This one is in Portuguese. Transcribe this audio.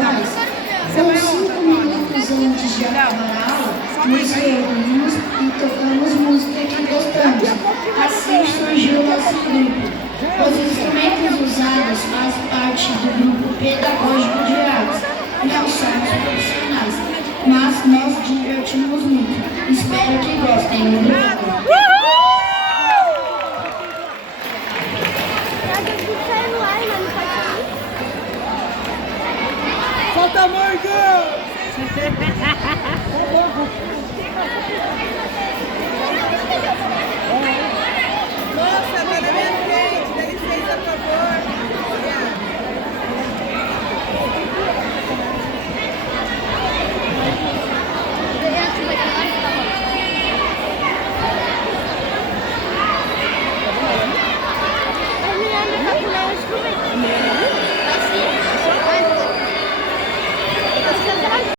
iguais. Com 5 minutos antes de acabar a aula, nos reunimos e tocamos música que gostamos. Assim surgiu o nosso grupo. Os instrumentos usados fazem parte do grupo pedagógico de artes. Não somos profissionais, mas nós divertimos muito. Espero que gostem. Obrigado. Solta a Morgan! Nossa, agora é